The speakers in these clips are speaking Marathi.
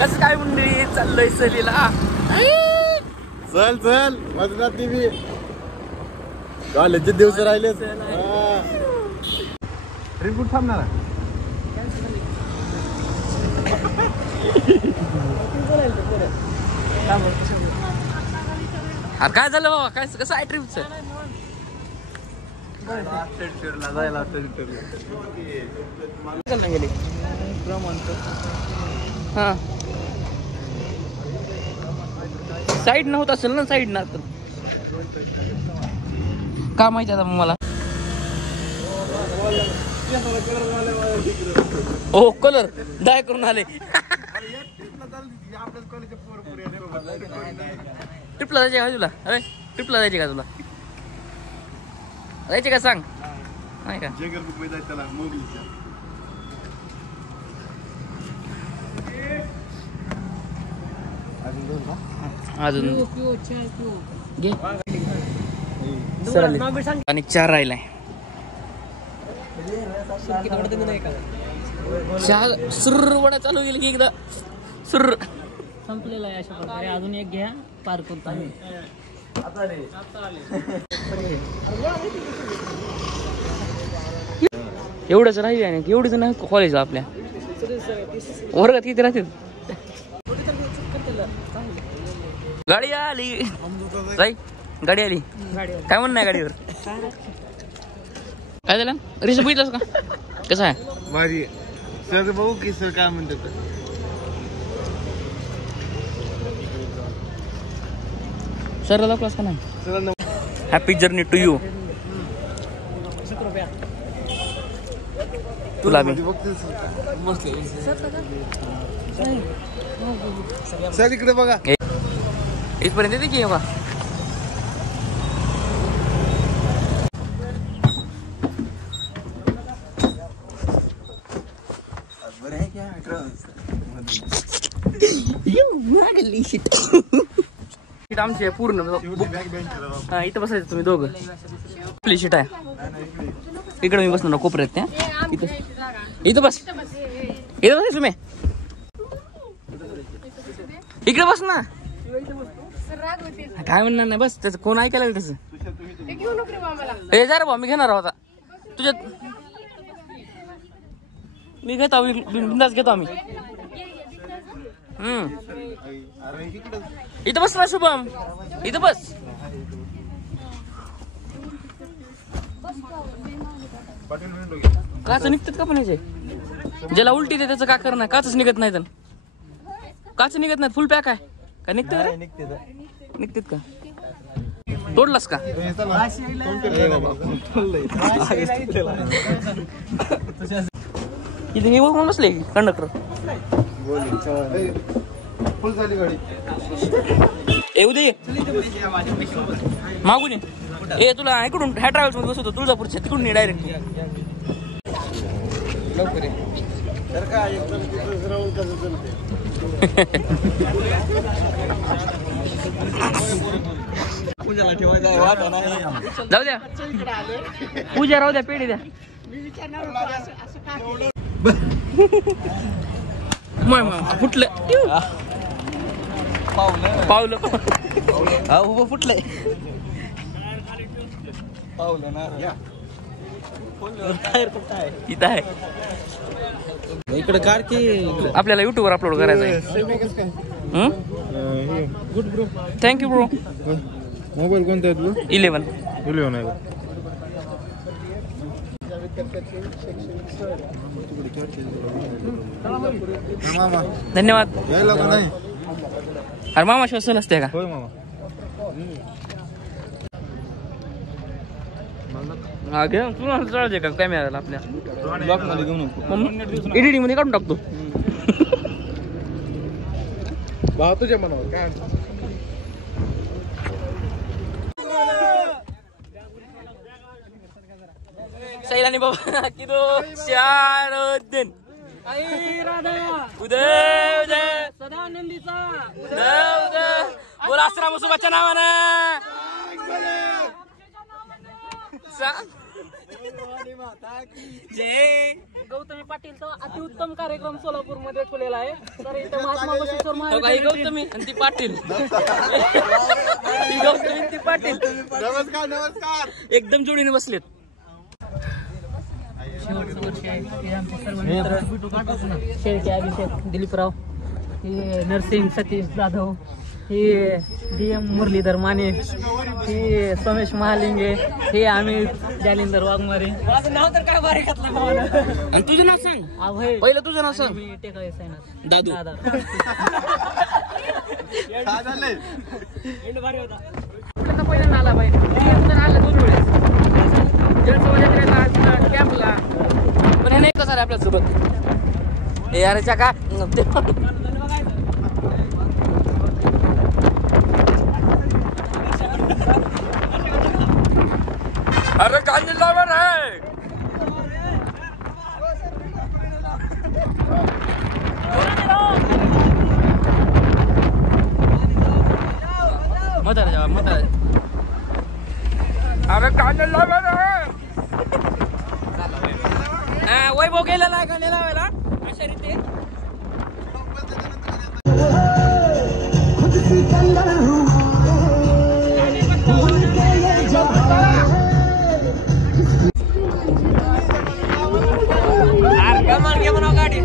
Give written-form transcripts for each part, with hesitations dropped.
कसं काय मंडळी चाललंय सहलीला. चल चल मधुनाथ टीव्ही कॉलेजचे दिवस राहिले. ट्रिप कुठं थांबणार अरे काय झालं बाबा, काय कसं आहे ट्रिपचं? जायला गेली हा साईड न होत असेल ना, साईड ना तर का माहिती आता मला. हो कलर डाय करून आले. ट्रिपला जायचे का तुला? अरे ट्रिपला जायचे का तुला? जायचे का सांग. नाही का अजून घे आणि 4 राहिलाय. चहा सुर वडा चालू गेली की एकदा सुर संपलेला आहे. अशा प्रकारे अजून एक घ्या, पार करतो आम्ही. एवढंच राहिले आणि एवढीच नाही कॉलेज आपल्या वर्गात किती राहतील. गाडी आली जाई, गाडी आली. काय म्हणणं आहे गाडीवर? काय झालं रिसर्च बघितलंस का? कसं आहे? भारी सर बघू की सर काय म्हणतात. सर दाखलास का नाही? Happy journey to you. तुला बी सर इकडे बघा. इथपर्यंत येते की बघा. आमची पूर्ण इथं बसायचं तुम्ही दोघं. आपली शीट आहे इकडे. मी बसणार कोपऱ्यात त्या इथं बस. इथं बसायचं तुम्ही. इकडे बस ना. काय म्हणणार नाही बस. त्याचं कोण ऐकायला तसं. हे जा रे भाऊ, मी घेणार होता तुझ्यात. मी घेतो बिंदास घेतो आम्ही. इथं बस ना शुभम, इथं बस. काच निघतात का पण ह्याचे? ज्याला उलटी दे त्याचं का करणार? काचच निघत नाही तर. काच निघत नाही. फुल पॅक आहे का? निघतात का? तोडलास का? इथे हे बघून बसले कंडक्टर. फुल झाली गाडी. येऊ दे मागून ये. ए तुला इकडून ह्या ट्रॅव्हल्स मध्ये बसवतो तुळजापूरच्या तिकडून ये डायरेक्ट. लवकर ये. जाऊ द्या पूजा राहू द्या, पेढी द्या. फुटलं पावलं उभं फुटलंय. इथं आहे. इकडे कार की आपल्याला युट्यूब वर अपलोड करायचं आहे. Good bro. Thank you bro. Mobile कोणता आहे ब्रो? 11 आहे का? धन्यवाद. नाही अरे मामा श्वसन असते का? होय मामा. हा घे तुला चालते का कॅमेराला आपल्या? ब्लॉक मध्ये घेऊन एडिटिंग मध्ये काढून टाकतो. भाव तुझ्या मनावर काय. सैलानी बाबा की 4 दिन उदय उदय सदानंदीचा उदय उदय बोला आश्रम सुबाच्या नावानं. जय गौतमी पाटीलचा अतिउत्तम कार्यक्रम सोलापूर मध्ये ठेवलेला आहे. तर इथं महात्मा बसवेश्वर हो का, ही महाविद्यालय गौतमी आणि ती पाटील. ही गौतमी आणि ती पाटील नमस्कार नमस्कार. एकदम जोडीने बसलेत. शेवटचं वर्ष आहे. हे आमचे सर्व मित्र शेळके अभिषेक दिलीपराव, हे नरसिंग सतीश जाधव, हे DM मुरलीधर माने, हे सोमेश महालिंगे, हे आम्ही जालिंदर वाघमारे. माझं नाव तर काय भारी घातलं भावानं. आणि तुझं नाव सांग अभय पहिलं, तुझं नाव सांग. मी टेकाळे सायनाथ दादू. दादा. काय झालंय? आपल्याला पहिल्यांदा आला बाई, आला 2 वेळेस कॅम्पला. पण हे नाही कसं रे आपल्यासोबत. हे अरे का अरे गांधी लावर आहे. मत अरे गांधी लावर आहे. वैभव गेलेला आहे गांधी लावायला अशा रीती. गाडी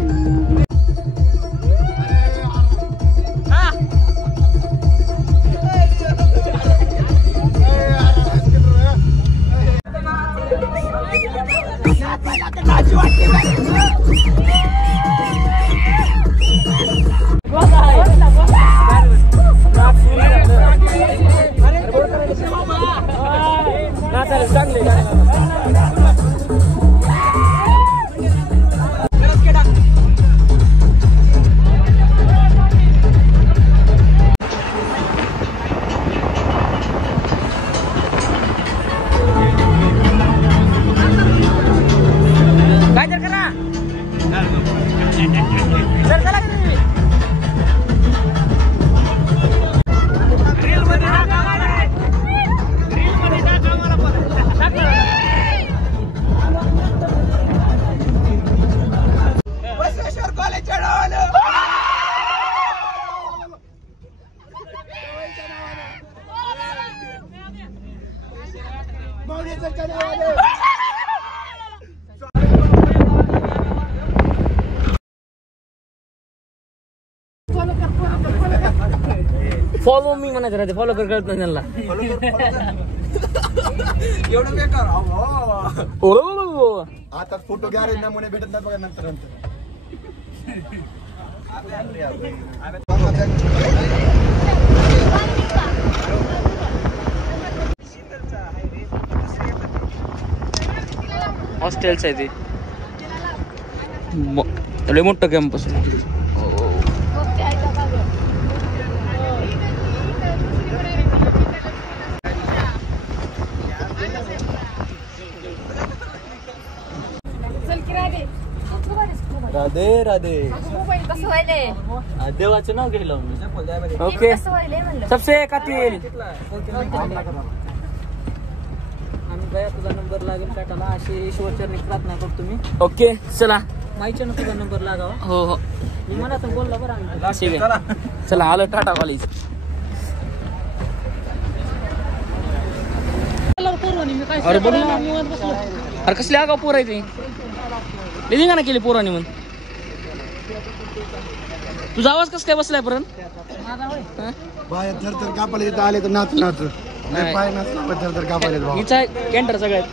फॉलो मी म्हणायचं राहते, फॉलो कळत नाही त्यांना. एवढं बेकार. आता फोटो गॅरेज नमुने भेटत नाही बघा नंतर हॉस्टेल्स आहे ते लय मोठं कॅम्पस. राधे राधे. देवाचं नाव घ्यायला ओके सबसे कातील. आम्ही बाया तुझा नंबर लागेल काटाला अशी ईश्वरचरणी प्रार्थना करतो मी. ओके चला. माईच्या तुझा नंबर लागावा. हो हो मी मनातून बोलला बरं आम्ही. ठीक आहे चला आलो टाटा कॉलेज. अरे बघ ना. अरे कसली आगाव पोर आहे ते. लिहिंगा ना केली पोरांनी म्हणून. तुझा आवाज कस काय बसलाय पर्यंत. बाहेर थर तर कापायला इथं आले तर नाच नाच नाही. पाय नसला थर तर कापायला भाऊ. हिचा कॅन्टर सगळ्यात.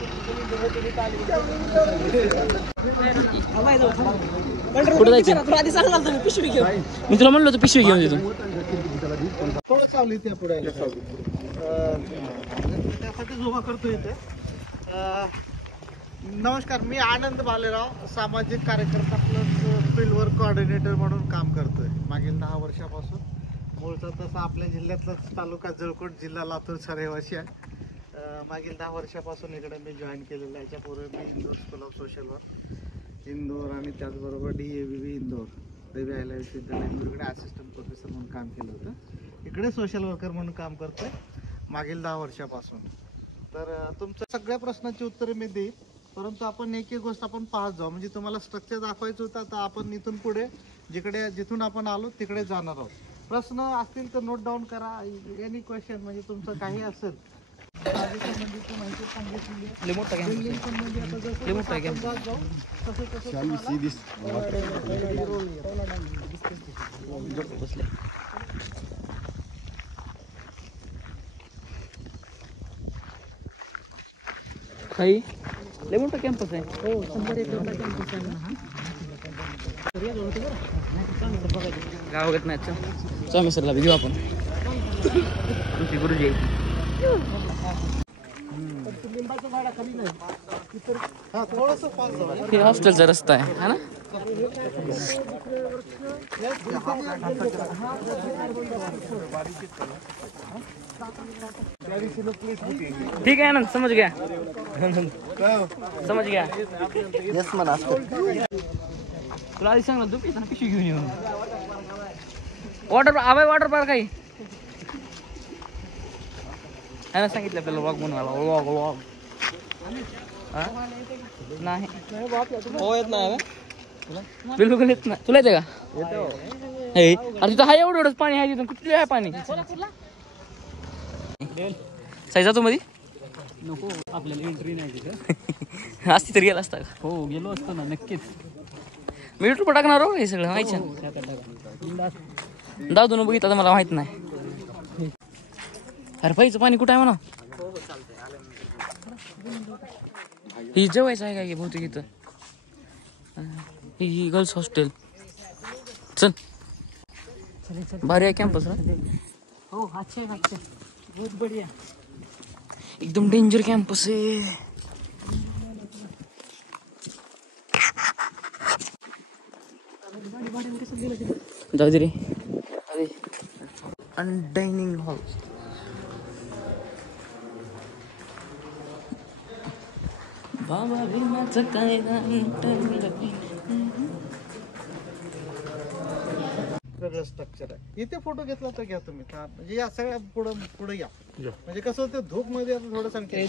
कुठं जायचं मी तुला म्हणलो होतं पिशवी घेऊन येतो. थोडं सावली त्या पुढे त्यासाठी उभा करतो इथे. नमस्कार, मी आनंद भालेराव, सामाजिक कार्यकर्ता प्लस फील्ड वर्क कोऑर्डिनेटर म्हणून काम करतोय मागील 10 वर्षापासून. मूळचा तसा आपल्या जिल्ह्यातलाच तालुका जळकोट, जिल्हा लातूरचा रहिवासी आहे. मागील 10 वर्षापासून इकडे मी जॉईन केलेलं आहे. याच्यापूर्वी मी Indore school of social work Indore आणि त्याचबरोबर DAVV इंदोर देवी आयला विश्वविद्यालय इंदोरकडे असिस्टंट प्रोफेसर म्हणून काम केलं होतं. इकडे सोशल वर्कर म्हणून काम करतोय मागील 10 वर्षापासून. तर तुमच्या सगळ्या प्रश्नांची उत्तरे मी देईन. परंतु आपण एक एक गोष्ट आपण पाहत जाऊ. म्हणजे तुम्हाला स्ट्रक्चर दाखवायचं होतं, तर आपण इथून पुढे जिथून आपण आलो तिकडे जाणार आहोत. प्रश्न असतील तर नोट डाऊन करा. एनी क्वेश्चन म्हणजे तुमचं काही असेल संबंधित माहिती सांगितलेली आहे. लय मोठा कॅम्पस बिल्डिंग संबंधी आता जसं लय मोठा आपण कॅम्पस जात जाऊ तसं तसं Shall we see this? बसले. काही लय मोठा कॅम्पस आहे. हो 100 एकरचा कॅम्पस आहे ना हा. गावात नाही सोमेश्वरला बी देऊ आपण. तुमची गुरुजी आहे. हा थोडंसं पास जाऊ. हे हॉस्टेलचा रस्ता आहे है ना. ठीक आहे ना, समझ गया समझ गया. येस म्हणा. तुला आधी सांगलं तू पिताना पिशवी घेऊन येऊन वॉटर पार्क आहे ना. सांगितलं आपल्याला व्लॉग बनवायला. व्लॉग नाही हो येत नाही बिलकुल येत नाही. तुला येते का? अरे तिथं हा एवढंच पाणी आहे. तिथून कुठलं आहे पाणी? साई जातो मध्ये नको आपल्याला एंट्री नाही तिथं. असती तर गेला असता का? हो गेलो असतो ना नक्कीच. मी युट्यूब टाकणार हो हे सगळं माहिती. दादू न बघितलं तर मला माहित नाही. अरे पाहिजे पाणी कुठं आहे म्हणा. ही जेवायचं आहे काय बहुतेक इथं. ही गर्ल्स हॉस्टेल. चल भारी आहे कॅम्पस. हो अच्छा अच्छा बहुत बढ़िया. एकदम डेंजर कॅम्पस आहे. जाऊ दे रे. अरे डायनिंग हॉल. बाबा विनाचं काय वेगळं स्ट्रक्चर आहे. इथे फोटो घेतला तर घ्या तुम्ही. म्हणजे या सगळ्या पुढे या. म्हणजे कसं होतं धूप मध्ये आता थोडं सांगते.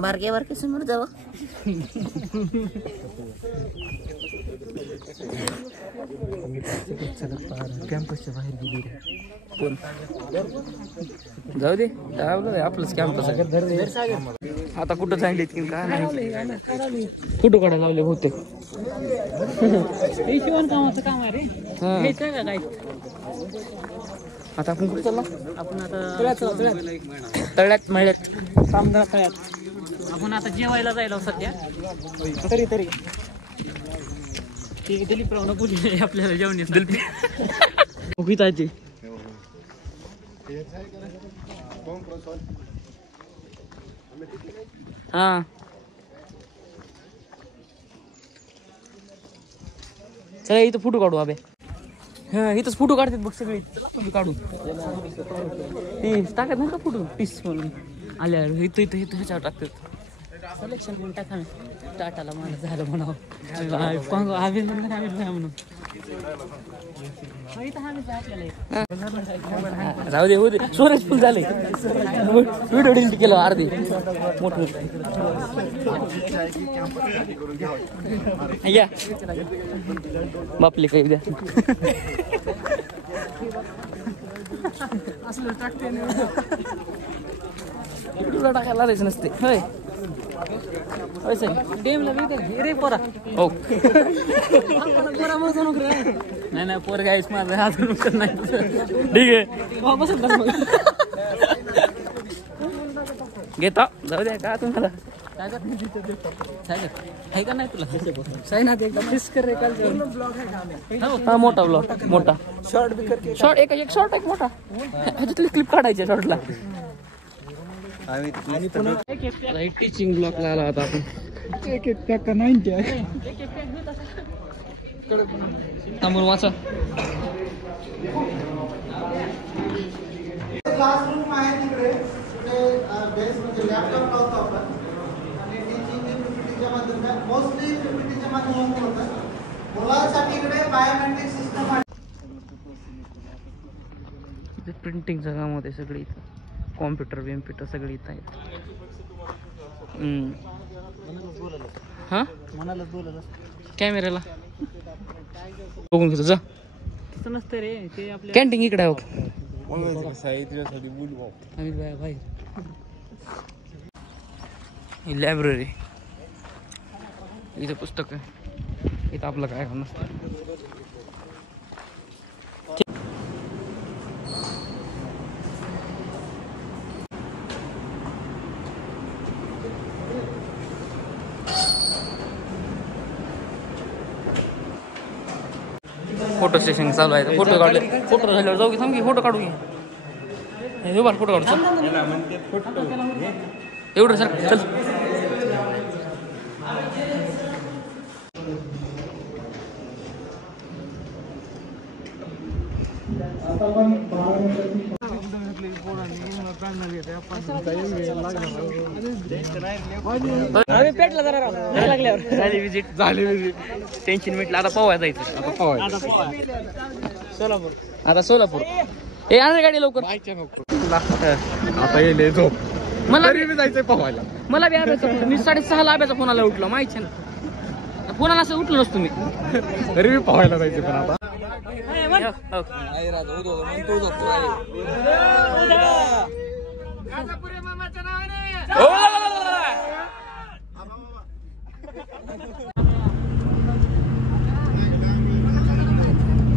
बारके समोर जावं. कॅम्पसच्या बाहेर गेली कोण. जाऊ दे आपलंच कॅम्पस आहे. आता कुठं सांगितले की काय नाही. फोटो काढायला लावले बहुतेक. हे शिवण कामाचं काम आहे रे. घ्यायचं का काय? आता आपण कुठे चालला? आपण आता तळ्यात मळ्यात सामना तळ्यात. आपण आता जेवायला जायला सध्या. तरी ते दिलीपराव न बोलले आपल्याला जेवण उभीत आहे ती. हा चला इथं फोटो काढू अबे. हा इथंच फोटो काढतात बघ सगळे. तुम्ही काढू तीस टाकत नाही का फोटो. तीस म्हणून आल्या इथं ह्याच्यावर टाकतात. सिलेक्शन म्हणून टाका टाटाला मला झालं म्हणावं. आम्ही म्हणून राहू दे होऊ दे. स्टोरेज फुल झाले. व्हिडिओ डिलीट केलं अर्धी मोठ या बापले काही द्या. तुला टाकायला लागायचं नसते. होय डेमला रे पोरा. हो पोरा म्हणून नाही पोर गायच माझं हात नाही. ठीक आहे घेता. जाऊ द्या का तुम्हाला. आहे का नाही तुला? साईनाथ एकदा फिस कर रे. काल हा मोठा ब्लॉग मोठा शॉर्ट एक शॉर्ट एक मोठा. ह्याच्यातली क्लिप काढायची शॉर्टला. टीचिंग ब्लॉकला आला होता आपण. थांबून वाचा. क्लासरूम आहे तिकडे. बेस म्हणजे लॅपटॉप लावतो आपण. आणि टीचिंग पीपीटीच्या माध्यमातून मोस्टली पीपीटीच्या माध्यमातून होतं. मुलांसाठी इकडे बायोमेट्रिक सिस्टम आहे. प्रिंटिंगचं काम होते सगळी. कॉम्प्युटर बिम्प्युटर सगळे इथं आहेत. हा मनालाच बोलत कॅमेऱ्याला बघून घेतो जा. तसं नसतं रे ते आपल्या कॅन्टीन इकडे आहे बघ. अमित भाई ही लायब्ररी, इथं पुस्तक आहे. इथं आपलं काय काम नसतं. फोटो स्टेशन चालू आहे. फोटो काढले. फोटो झाल्यावर जाऊ की थांब की फोटो काढू की. हे बघ फोटो काढू चल. एवढं सर चल. पेटला जरा लागल्यावर झाली विजिट. टेन्शन मिटलं. आता पोहायला जायचं. आता सोलापूर. ए आणा गाडी लवकर. आता येईल झोप. मला जायचंय पोहायला. मला बी अभ्यास. मी 6:30 अभ्याचा फोनाला उठलो माहिती ना. फोनाला असं उठलो नसतो मी. तरी मी पोहायला जायचं पण आता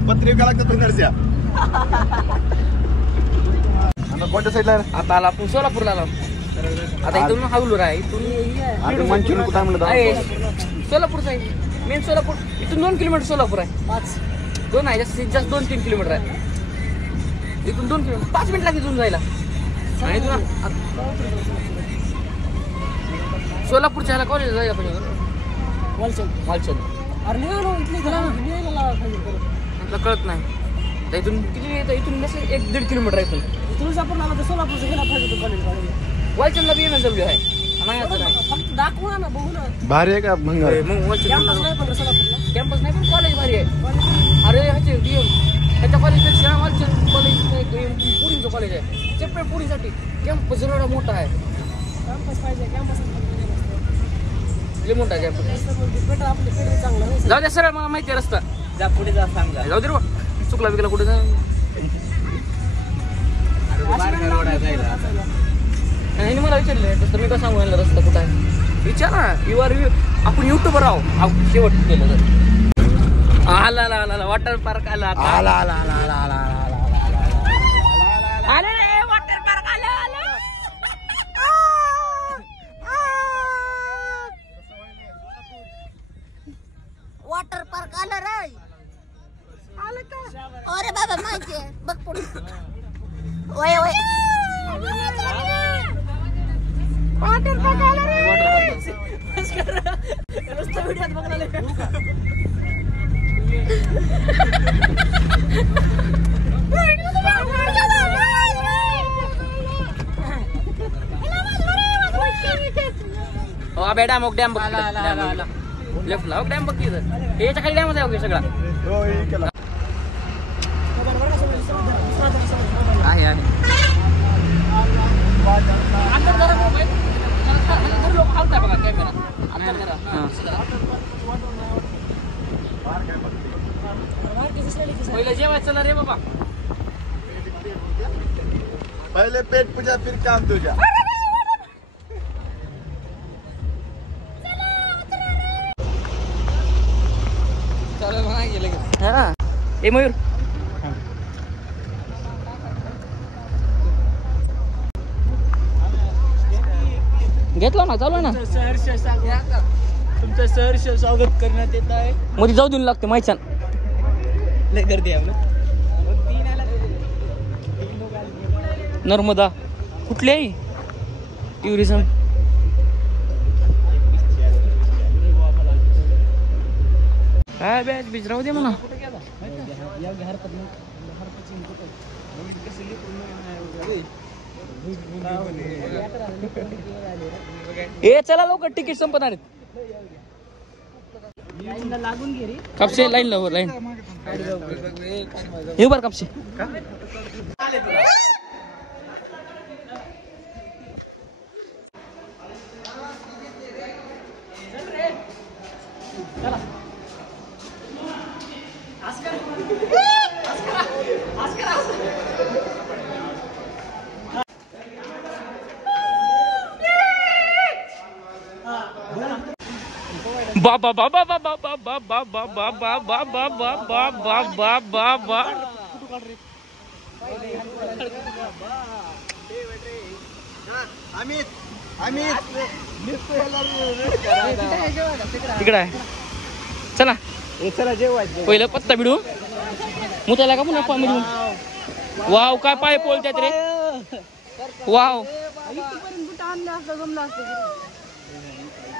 पत्रिका लागतात नरस्या. कोणत्या साईडला आता आला आपण सोलापूरला आलो. आता इथून हावलूर आहे. इथून सोलापूरचं आहे मेन. सोलापूर इथून 2 किलोमीटर सोलापूर आहे. 2 आहे जास्त 2-3 किलोमीटर आहे. इथून 2 किलोमीटर 5 मिनिट लागेल इथून जायला. आणि इथून सोलापूरच्या ह्याला कॉलेज जायला पाहिजे. वालचंद आपलं कळत नाही. इथून किती येतं. इथून कसं 1-1.5 किलोमीटर आहे. इथून सोलापूरचं गेला पाहिजे कॉलेज वालचंदला BMW आहे. नाही असं नाही. फक्त दाखवा ना बघू ना. भारी आहे का भंगार? मग वालचंद सोलापूरला कॅम्पस नाही पण कॉलेज भारी आहे. अरे ह्याचे DM ह्याच्या कॉलेजपेक्षा वालचंद कॉलेज पुरीचं कॉलेज आहे. सेपरेट पुरीसाठी कॅम्पस एवढा मोठा आहे. कॅम्पस पाहिजे. कॅम्पस लय मोठा आहे कॅम्पस. आपले पेट चांगलं जाऊ द्या सरळ मला माहिती आहे रस्ता. जा पुढे जा सांगा. जाऊ दे रे बा. चुकला बिकला कुठे जा. नाही मला विचारलं तसं मी का सांगू यायला रस्ता कुठं आहे. विचारा आपण युट्यूबर आहो. शेवट केलं तर आला वॉटर पार्क आला. आले रे वॉटर पार्क आलं. वॉटर पार्क आलं रे. आलं का? अरे बाबा माहिती आहे बघ पुढे. वय वॉटर पार्क आलं रे. रस्ता व्हिडिओत बघायला डॅम बघ. लेफ्ट ला डॅम बघ तिथं. याच्या खाली डॅमच आहे सगळा. आहे लोक खालताय बघा कॅमेरा. पहिलं जेवायचं चला रे बाबा. पहिले पेट पूजा फिर काम तुझ्या. ए मयूर घेतला ना चालू ना. तुमचं सहर्ष स्वागत करण्यात येत आहे. मध्ये जाऊ देऊन लागते माहिती लय गर्दी आहे. नर्मदा कुठली आहे टुरिझम. काय बॅच बीच राहू दे म्हणा. ए चला लवकर तिकीट संपणार आहेत. लागून घे रे. कापसे लाईन लावर लाईन हे बर कापसे बाबा बाबा बाबा बाबा बाबा बाबा बाबा बाबा बाबा बाबा तिकडे आहे. चला पहिलं पत्ता बिडू मुताला का पुन्हा पाणी बिडू. वाव काय पाय पोलत्यात रे. वाव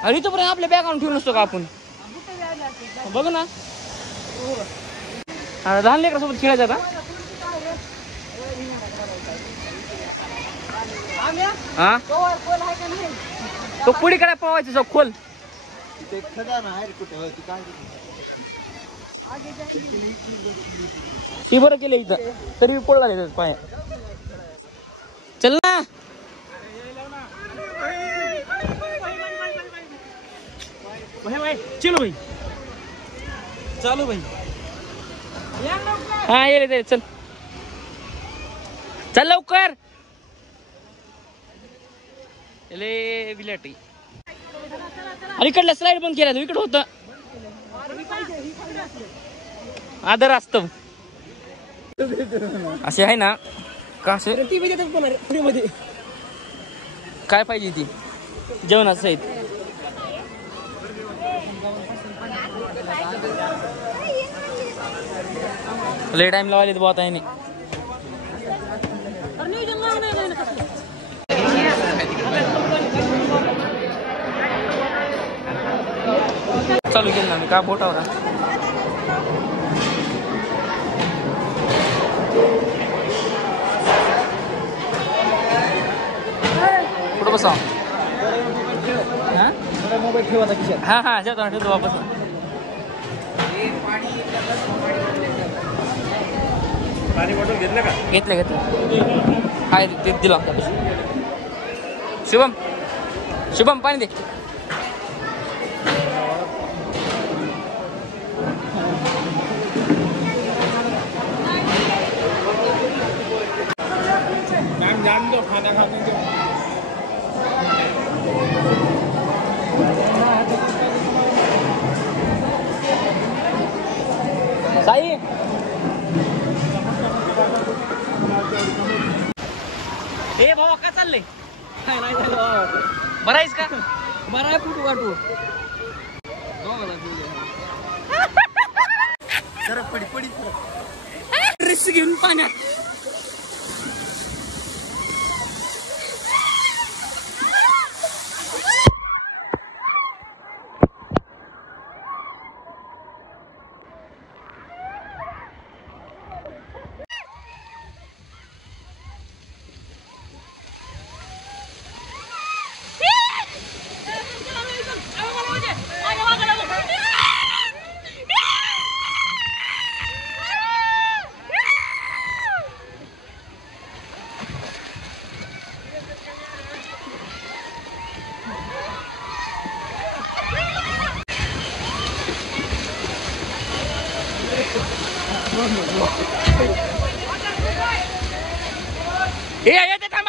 आणि इथपर्यंत आपल्या बॅग आणून ठेवून नसतो का आपण. बघ ना लहान लेकरासोबत खेळायचं आता. हा तो पुढे काय पवायचं सो खोल. ती बरं केलं इथं तरी पडला पाय. चल ना चलो भाई चालू भाई. हा ये चल चल लवकर. बिलाटी आणि इकडला स्लाइड बंद केला. इकडं होतं आदर असत असे आहे ना का. असे काय पाहिजे ती जेवणाचं सहित. लय टाइम लावायला तर बहुत आहे नाही. चालू केलं ना मी का बोटावर. कुठं बसा मोबाईल ठेवा. हा हा ठेवतो वापस. घेतलं हाय ते दिलं. शुभम पाणी दे. खाना खाने साई ए भावा का चाललंय. बरं आहेस का. बरं आहे फुटू काटू जरा पडी रिस्क घेऊन पाण्यात.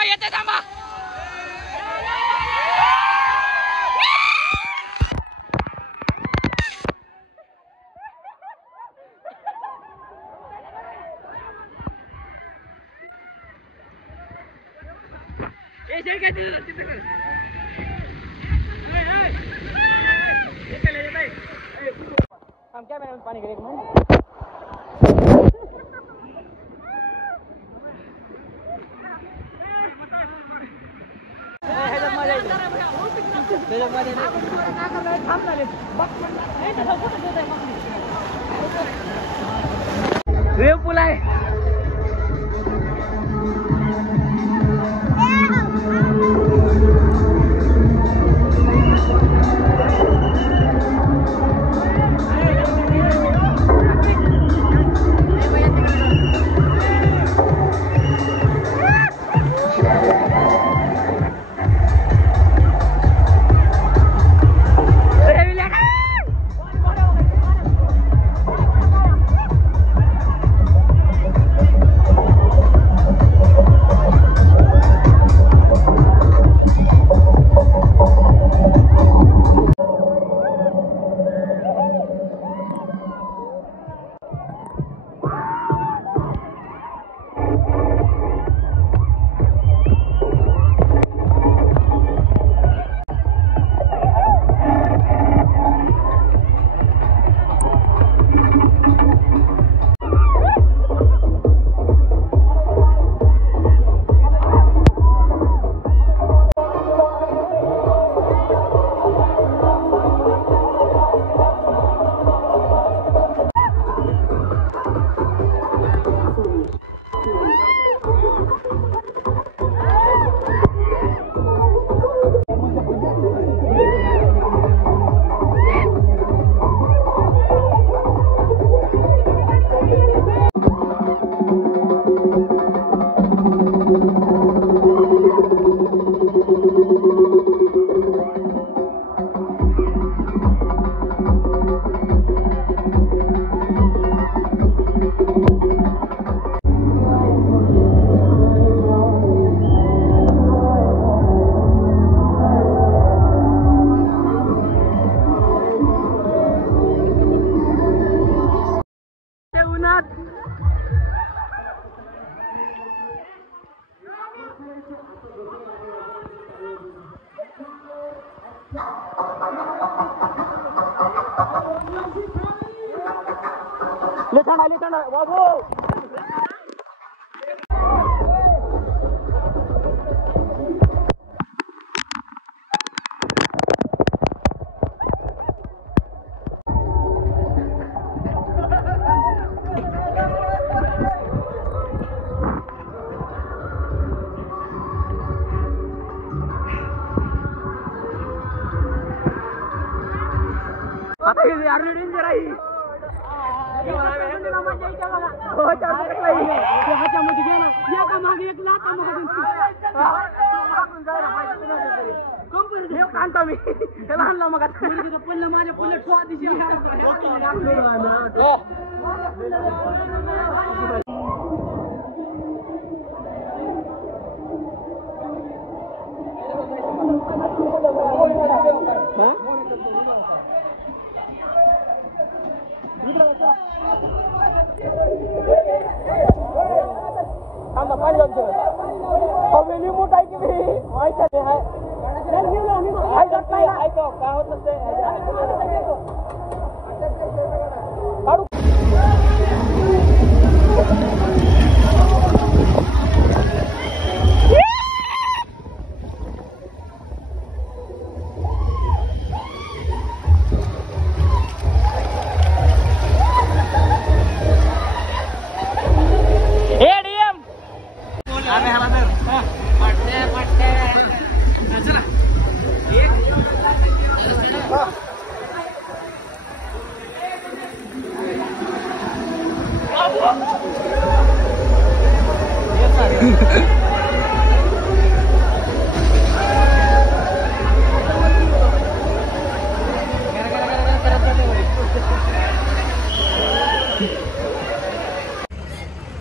येते थांबा. पाणी घे वेव पूल आहे.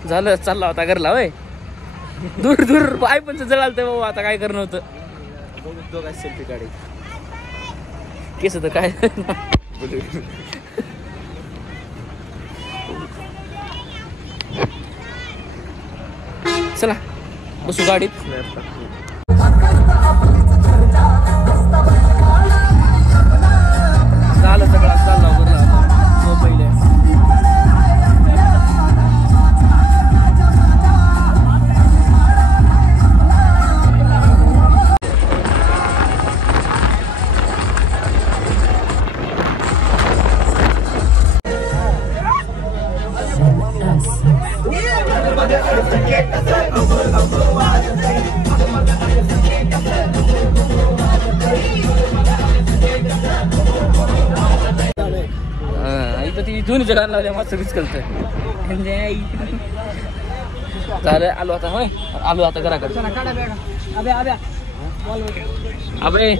झालं चालला होता घरला होय. दूर दूर पाय पण जळाल तर बाबा आता काय करणं होतं. सेल्फी काढी केस तर काय चला बसू गाडीत. झालं सगळं चालला बरं मोबाईल आहे. इथं ती दोन्ही जगाला लावल्या मस्त विचकलत झालं. आलो आता होय. आलो आता घराकडे. अबे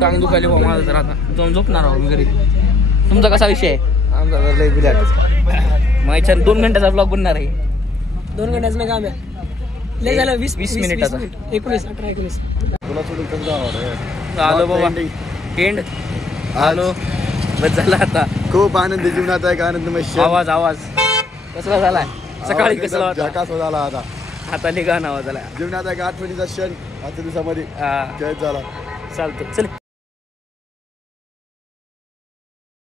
टांग दुखायले भाऊ माझं तर आता जाऊन झोपणार आहो मी घरी. तुमचा कसा विषय आहे? आमचा लय बिलाट माझ्या 2 मिनिटाचा ब्लॉग बनणार आहे. 2 घंट्याच नाही काम आहे. लय झालं 20 मिनिटाचा. 19 18 19 तुला सोडून कसं जाणार आलो बाबा एंड आलो. बस झाला आता. खूप आनंद जीवनात आहे. आनंदमय आवाज आवाज कसला झालाय सकाळी कसला होता झकास झाला आता. आता निघाण आवाज झाला जीवनात एक आठवणीचा क्षण आजच्या दिवसामध्ये हा कैद झाला. चालतं चल.